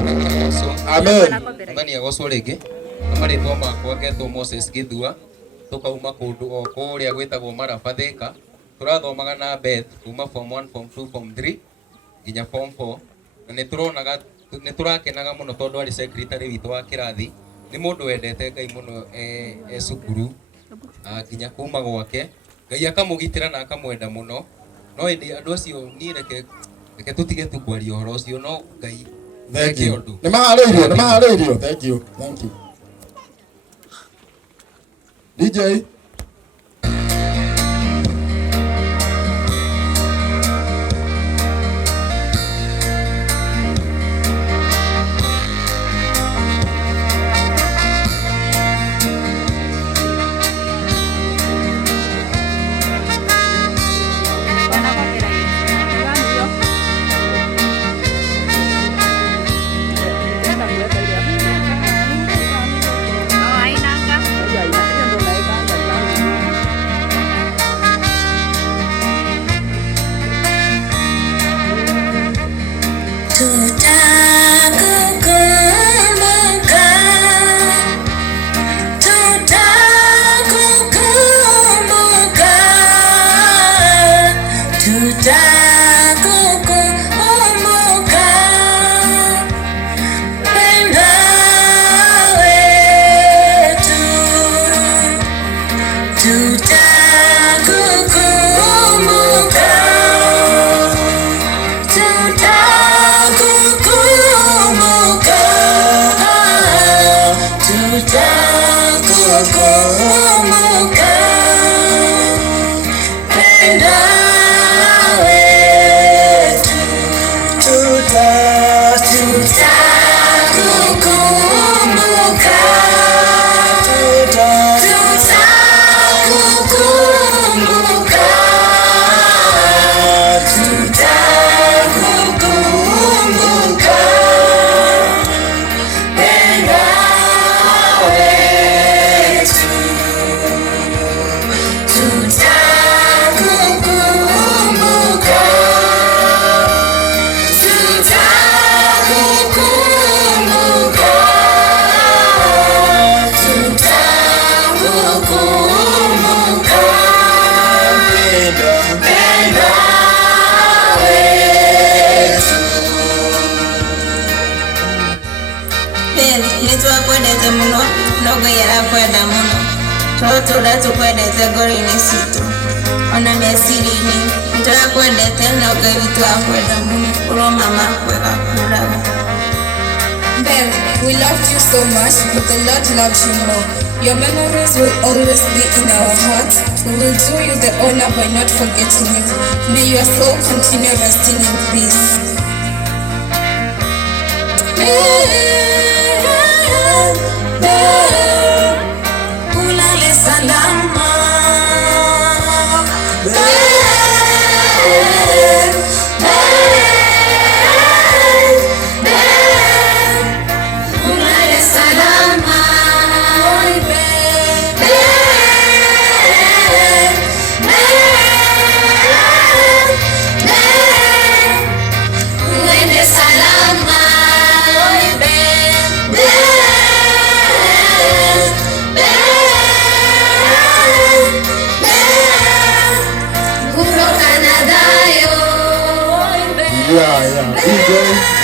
Amen. Ngani agocwo ringi amaritwo makwa getwo Moses Githua tukauma kundu o kuria gwitagwo Marabathika turathomaga na Beth kuma form 1 form 2 form 3 nginya form 4 na niturakenaga muno tondu ari secretary witu wa kirathi ni mundu wendete Ngai muno cukuru nginya kuma gwake Ngai akamugitira na akamwenda muno no indi andu acio ni reke tutige tu kwaria horo ucio no Ngai. Thank you. Nĩmaharĩirio. Thank you. DJ. Tukwendete ngoro-inĩ citũ ona meciria-inĩ nĩtũrakwendete na Ngai witũ akwenda mũno ũroma makwega kũraga. Ben, we loved you so much, but the Lord loves you more. Your memories will always be in our hearts. We will do you the honor by not forgetting you. May your soul continue resting in peace. Ulale salama.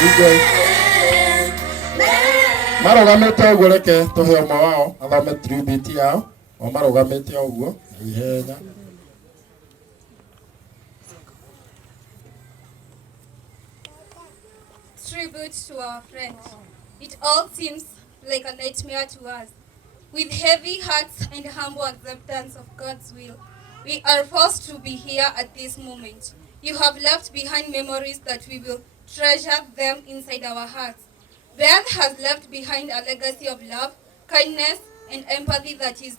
DJ. Marogamete uguo reke tuhe umwe wao athome tribute yao o marogamete uguo ihenya. Tribute to our friend. It all seems like a nightmare to us. With heavy hearts and humble acceptance of God's will, we are forced to be here at this moment. You have left behind memories that we will treasure them inside our hearts. Beth has left behind a legacy of love, kindness, and empathy that is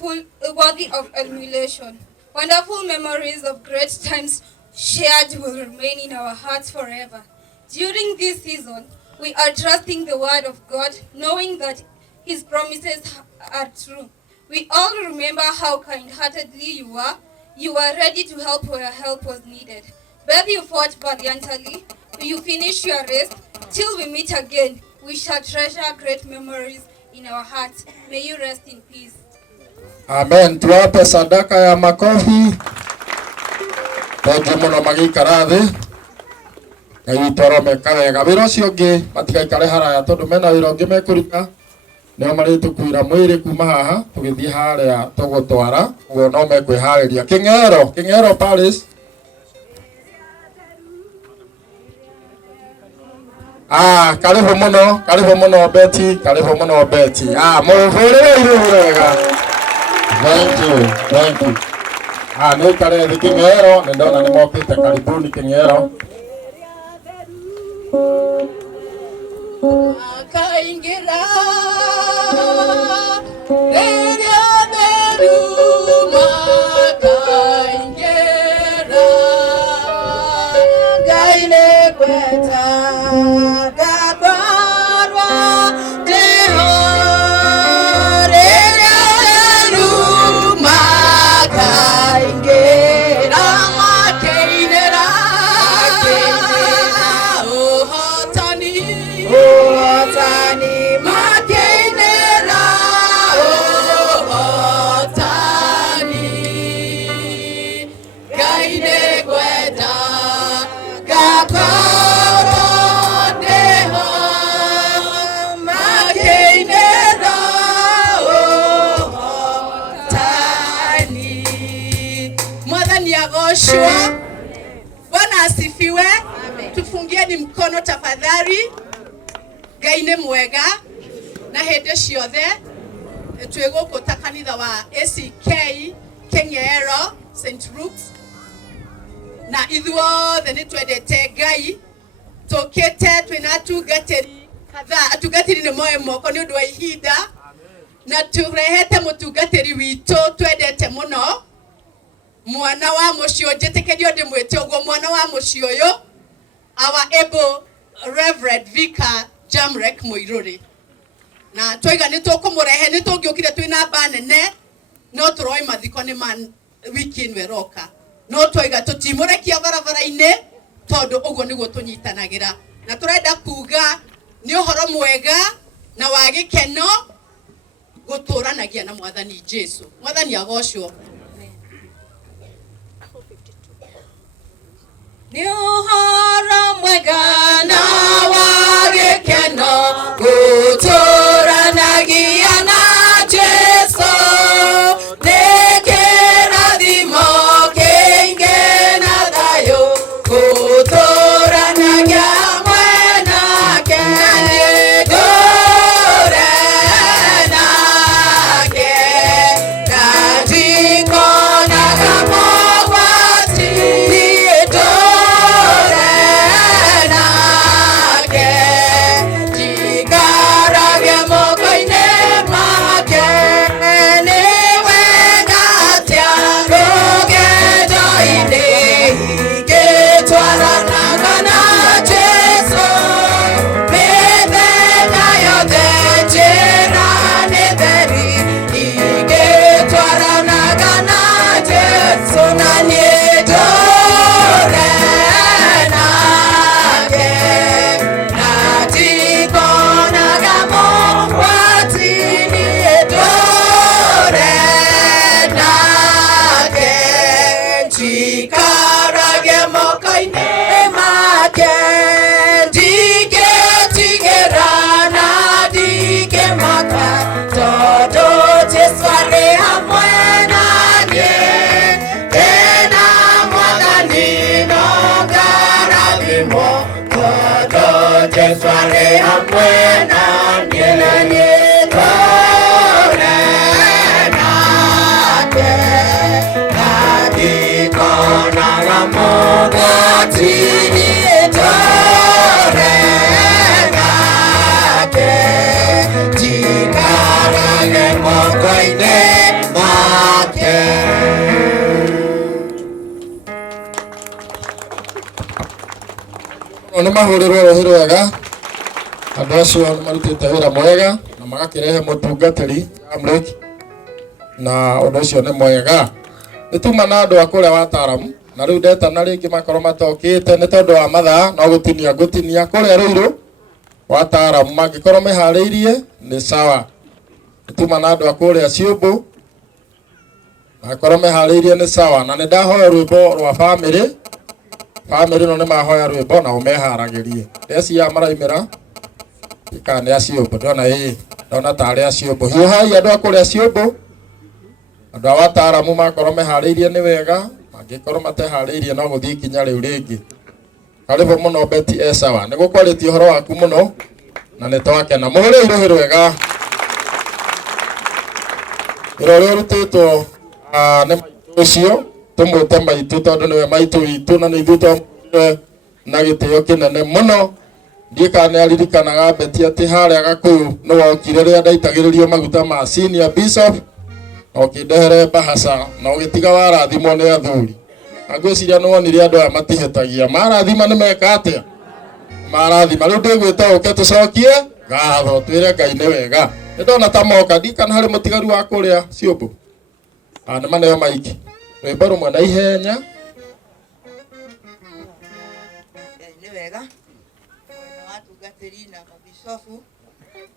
worthy of emulation. Wonderful memories of great times shared will remain in our hearts forever. During this season, we are trusting the word of God, knowing that His promises are true. We all remember how kind-heartedly you were. You were ready to help where help was needed. Beth, you fought valiantly. You finished your race, Till we meet again, we shall treasure great memories in our hearts. May you rest in peace. Amen. Tuwape sadaka ya makofi. Tondu muno magikara thi. Ngai toromeka wega. Wira ucio ungi matigaikare haraya tondu mena wira ungi mekuruta. Nio maritukuira mwiri kuma haha tugithie haria tugutwara. Uguo no mekwihariria. King'ero Paris. Karibu muno Betty, karibu muno Betty. Muhurire iru wega. Thank you. Ni kare thi King'ero, ndona ni mokite, karibuni King'ero. Akaingira Neria Neruma Akaingira Gaile Kweta Gakwarwa Deho Neria Neruma Akaingira Makeinera Otani Makenera Otani Gaine Gweda Gakoro Deho Makenera Otani. Mwadhani agoshwa. Bwana asifiwe. Tufungieni mkono tafadhali. Gaine mwega na hende ciothe twigukuta kanitha wa ACK King'ero St. Luke's na ithuothe ni twendete Ngai tukite twina tungatiri kadhaa atungatiri ni moyo moko ni undu wa ihinda na turehete mutungatiri witu twendete muno mwana wa mucio njitikirio ndimwite uguo mwana wa mucio uyu our able Reverend Vicar Jamrek Muiruri na twiga ni tukumurehe ni tungiukire twina banene no turoi mathiko ni man wiki ino roka no twiga tutimurekia barabara-ine tondu uguo niguo tunyitanagira na turenda kuga ni uhoro mwega na wa gikeno guturanagia na Mwathani Jesu. Mwathani agocwo. Ni uhoro mwega na wa gikeno guturanagia na Jesu. Ni kirathimo kingi na thayu guturanagia hamwe nake. Ture nake natikonaga mogwati. Sware hamwe na nye tore nake nadikona gamogwati tore nake jikarage moko-ine make. Ona mahuriro rohiro wega andu acio marutite wira mwega na magakirehe mutungatiri Jamrek na undu ucio ni mwega nituma na andu akuria wataramu na riu ndeta na ringi makorwo matokite ni tondu wa mathaa no gutinia kuria Ruiru wataaramu mangĩkorwo meharĩirie nĩ sawa. Tuma na andũ akũrĩa Ciũmbũ makorwo meharĩirie nĩ sawa. Na nĩ ndahoya rwĩmbo rwa family no nĩ mahoya rwĩmbo na ũmeharagĩrie. Ndeciria maraimĩra ika nĩ a Ciũmbũ. Ndona tarĩ a Ciũmbũ. Hiũhai andũ akũrĩa Ciũmbũ. Andũ a wataaramu makorwo meharĩirie nĩ wega, mangĩkorwo mateharĩirie no gũthiĩ ikinya rĩu rĩngĩ. Karibu mũno Betty Esawa. Nĩ gũkwarĩtie ũhoro waku mũno na nĩ twakena. Mũhũre irũhĩ rwega. Irũhĩ rũtĩtwo nĩ maitũ ũcio, tũmwĩte maitũ tondũ nĩwe maitũ witũ na nĩ ithuĩ twamũkire na gĩtĩo kĩnene mũno. Ndiĩ kana nĩ aririkanaga Betty atĩ harĩa Gakuyu nĩ wokire rĩrĩa ndaitagĩrĩrio maguta ma senior bishop, ũkĩndehere bahaca na ũgĩtiga warathimwo nĩ athuri. Ngwĩciria nĩ wonire andũ aya matihĩtagia. Marathima nĩ meka atĩa? Marathima. Rĩu ndĩgwĩta ũke tũcokie ngatho twĩre Ngai nĩ wega. Nĩ ndona ta moka ndikana harĩ mũtigaru wa kũrĩa Ciũmbũ. Nĩ maneo maiki. Rwĩmbo rũmwe na ihenya. Nĩ wega. Mwena wa tungatĩri na kabicobu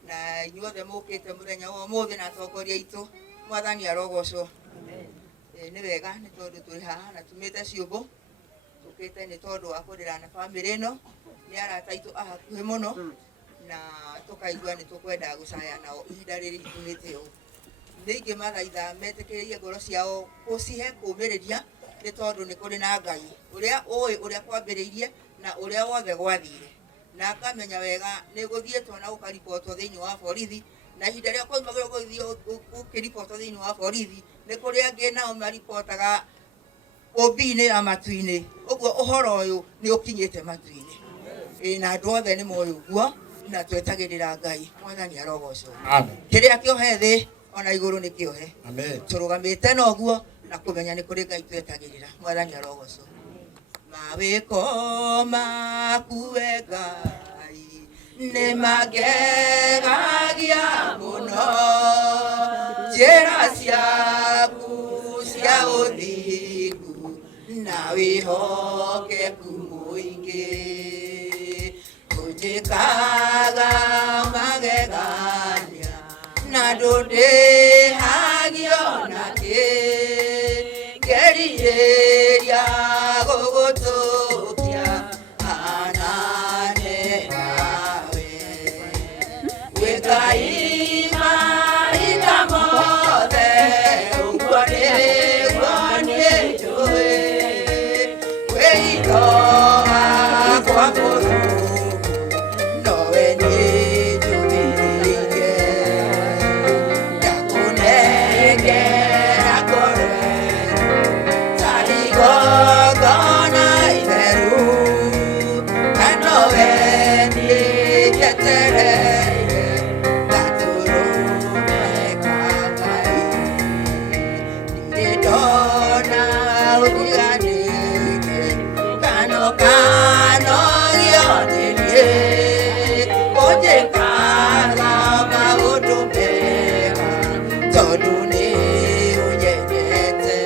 na inyuothe mũkĩte mũthenya wa ũmũthĩ na atongoria aitũ. Mwathani arogocwo. Nĩ wega nĩ tondũ tũrĩ haha na tumĩte Ciũmbũ. Tũkĩte nĩ tondũ wa kũrĩra na bamĩrĩ ĩno. Nĩ arata aitũ a hakuhĩ mũno na tũkaigua nĩ tũkwenda gũcaya nao ihinda rĩrĩ tumĩte ũũ. Ningĩ mathaitha metĩkĩrĩrie ngoro ciao gũcihe kũũmĩrĩria nĩ tondũ nĩ kũrĩ na Ngai ũrĩa ũĩ ũrĩa kwambĩrĩirie na ũrĩa wothe gwathire. Na akamenya wega nĩ gũthiĩtwo na gũkaribotwo thĩinĩ wa borithi. Na ihinda rĩa koimagĩrwo gũkĩribotwo thĩinĩ wa borithi nĩ kũrĩ angĩ nao maripotaga ũmbi-inĩ ya matu-inĩ. Ũguo ũhoro ũyũ nĩ ũkinyĩte matu-inĩ. Na andũ othe nĩ moĩ ũguo na twetagĩrĩra Ngai. Mwathani arogocwo. Kĩrĩa kĩohe thĩ ona igũrũ nĩ kĩohe. Tũrũgamĩte na ũguo na kũmenya nĩ kũrĩ Ngai twetagĩrĩra. Mwathani arogocwo. Mawĩko maku we Ngai nĩ mangegagia mũno. Njĩra ciaku cia ũthingu na wĩhokeku mũingĩ. Ũnjĩkaga magegania na ndũndĩhagio na kĩ. Ngerirĩria gũgũtũkia hanane nawe. Wĩ Ngai mahinda mothe ũguo nĩguo niĩ njũĩ. Wĩito wakwa Mũrungu nowe nĩnjũthĩrĩirie. Ndakũnengera ngoro ta igongona itheru na nowe nĩnjetereire gatũrũme ka Ngai. Ndirĩ ndona ũriganĩke kanogio nĩ niĩ. Ũnjĩkaga maũndũ mega tondũ nĩ ũnyendete.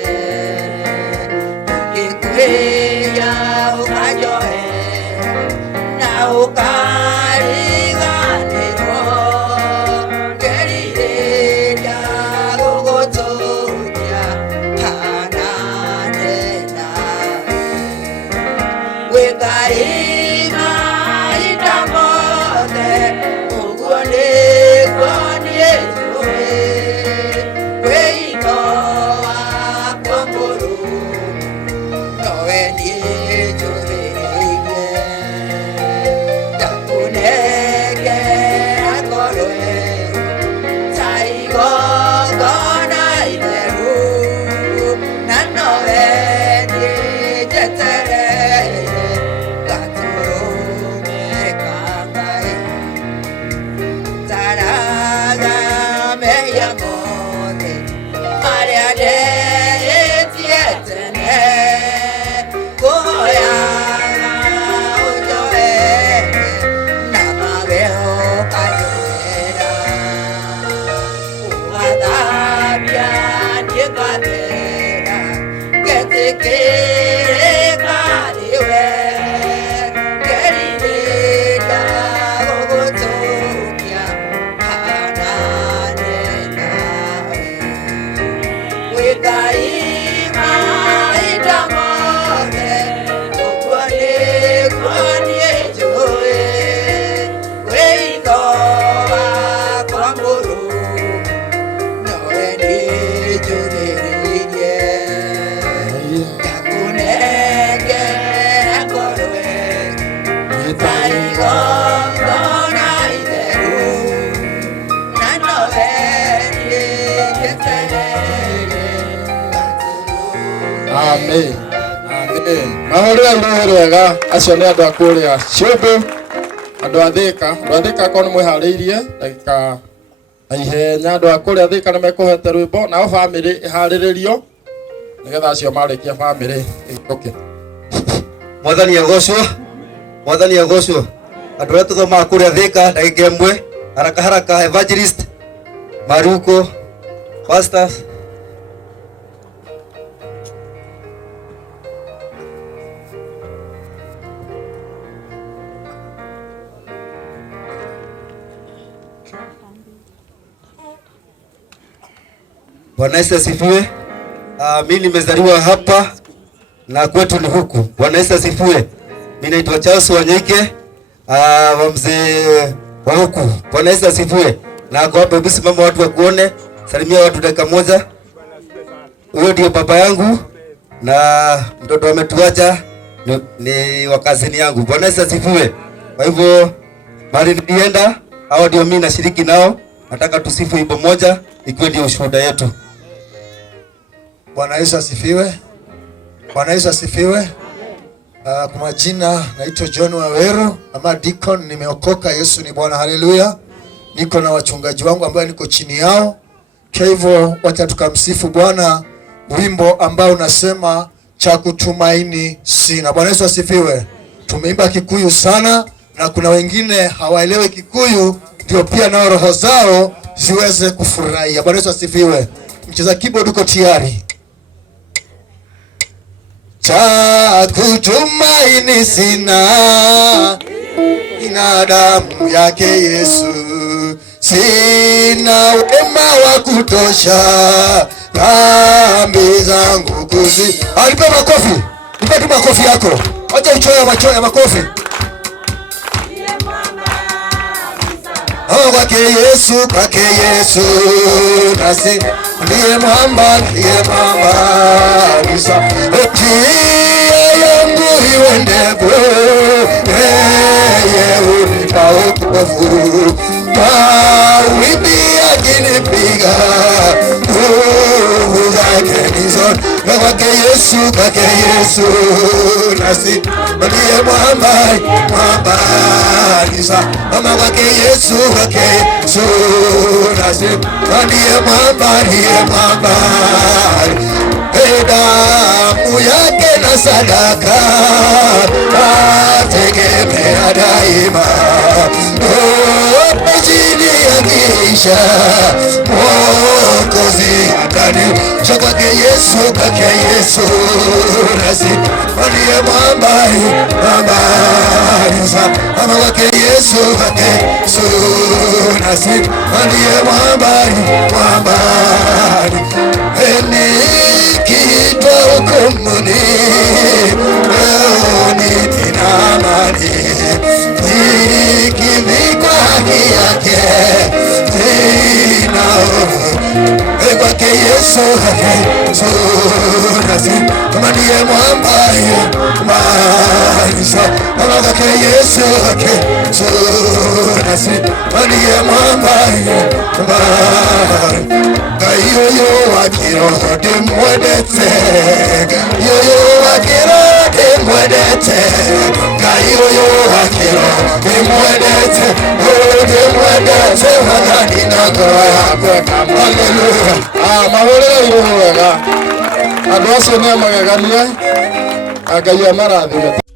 Ngĩkwĩya ũkanjohera na ũkariganĩrwo. Ngerirĩria gũgũtũkia hanane nawe. Wĩ Ngai mahinda mothe ũguo nĩguo niĩ njũĩ. Wĩito wakwa Mũrungu nowe niĩ njũthĩrĩirie. Ndakũnengera ngoro ta igongona itheru na nowe nĩnjetereire gatũrũme mahorera irohe rwega. Acio nĩ andũ a kũrĩa Ciũmbũ, andũ a Thĩka korwo nĩ mwĩharĩirie ndagĩka na ihenya. Andũ a kũrĩa Thĩka nĩ mekũhete rwĩmbo, nao bamĩrĩ ĩharĩrĩrio nĩgetha acio marĩkia bamĩrĩ ĩkũke. Mwathani agocwo, Mwathani agocwo. Andũ arĩa tũthomaga kũrĩa Thĩka ndagĩka ĩmwe, haraka evangelist Maruko, pastors. Bwana Yesu asifiwe. Mimi nimezaliwa hapa na kwetu ni huku. Bwana Yesu asifiwe. Mimi naitwa Charles Wanyike, mzee wa huku. Bwana Yesu asifiwe. Na kwa hapo basi mama watu wakuone, salimia watu dakika moja. Huyo ndio baba yangu na mtoto ametuacha ni wakazini yangu. Bwana Yesu asifiwe. Kwa hivyo mali nilienda, hao ndio mimi nashiriki nao. Nataka tusifu wimbo moja ikiwa ndio ushuhuda yetu. Bwana Yesu asifiwe. Bwana Yesu asifiwe. Kwa majina naitwa John Waweru ama Deacon, nimeokoka. Yesu ni Bwana, haleluya. Niko na wachungaji wangu ambao niko chini yao. Kwa hivyo wacha tukamsifu Bwana wimbo ambao unasema cha kutumaini sina. Bwana Yesu asifiwe. Tumeimba Kikuyu sana na kuna wengine hawaelewi Kikuyu, ndio pia nao roho zao ziweze kufurahia. Bwana Yesu asifiwe. Mcheza keyboard uko tayari? Cha kutumaini sina, ina damu yake Yesu. Sina wema wa kutosha, dhambi zangu kuzi. Nipe makofi, nipe tu makofi yako. Acha uchoyo makofi. Kwake Yesu nasi ndiye mwamba nisa. Njia yangu iwe ndefu, yeye hunipa wokovu. Mawimbi yakinipiga, nguvu zake nizo. Kwake Yesu nasi ndiye mwamba nisa. Mama kwake Yesu nasi ndiye mwamba damu yake na sadaka ategemea daima. Chini ya kisha Mwokozi ndani kwake Yesu nasi ndiye mwamba mama kwake Yesu nasi ndiye mwamba nikitwa hukumuni leo nina amani, nikivikwa haki yake sina hofu. Kwake Yesu nasi kama ndiye mwamba kama kwake Yesu nasi ndiye mwamba yoyo wakiroho demwedete, yoyo wakiroho demwedete, yoyo wakiroho demwedete, demwedete wadani na goya. Haleluya. Mahorera iroho wega. Andũ acio nĩ amagegania, Ngai amarathime.